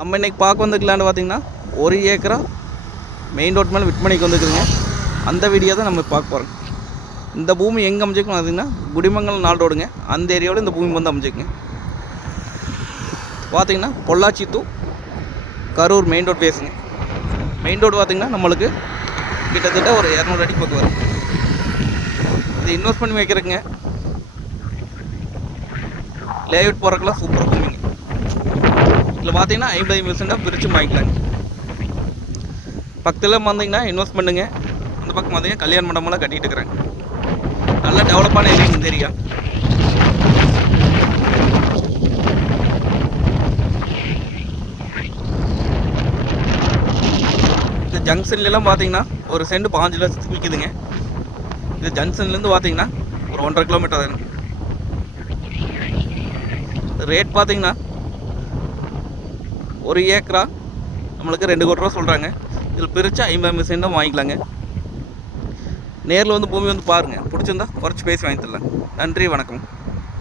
நம்ம இன்றைக்கி பார்க்க வந்துக்கலான்னு பார்த்தீங்கன்னா 1 ஏக்கரா மெயின் ரோட் மேலே விற்பனைக்கு வந்துருக்குதுங்க. அந்த வீடியோ தான் நம்ம பார்க்க போகிறோம். இந்த பூமி எங்கே அமைச்சிருக்குன்னு பார்த்தீங்கன்னா குடிமங்கலம் 4 ரோடுங்க. அந்த ஏரியாவில் இந்த பூமி வந்து அமைச்சிருக்குங்க. பார்த்தீங்கன்னா Pollachi to Karur main road பேசுங்க. மெயின் ரோடு பார்த்தீங்கன்னா நம்மளுக்கு கிட்டத்தட்ட ஒரு 200 அடி பக்கம் வரும். இது இன்வெஸ்ட் பண்ணி வைக்கிறதுங்க. லேஅவுட் போகிறதுக்கெல்லாம் சூப்பராக பூமிங்க. இதில் பார்த்தீங்கன்னா 50% பிரித்து வாங்கிக்கலாங்க. பக்கத்தில் வந்தீங்கன்னா இன்வெஸ்ட் பண்ணுங்க. அந்த பக்கம் பார்த்தீங்கன்னா கல்யாண மண்டபமெல்லாம் கட்டிகிட்டு இருக்கிறாங்க. நல்லா டெவலப்பான ஏரியா இந்த ஏரியா. இந்த ஜங்ஷன்லாம் பார்த்தீங்கன்னா ஒரு சென்ட் 5 லட்சத்துக்கு விற்கிதுங்க. இந்த ஜங்ஷன்லேருந்து பார்த்தீங்கன்னா ஒரு 1.5 கிலோமீட்டர் தாங்க. ரேட் பார்த்தீங்கன்னா 1 ஏக்கரா நம்மளுக்கு 2 கோடி ரூபா சொல்கிறாங்க. இதில் பிரித்து 50% வாங்கிக்கலாங்க. நேரில் வந்து பூமி வந்து பாருங்கள். பிடிச்சிருந்தா குறைச்சி பேசி வாங்கி தரலாம். நன்றி, வணக்கம்.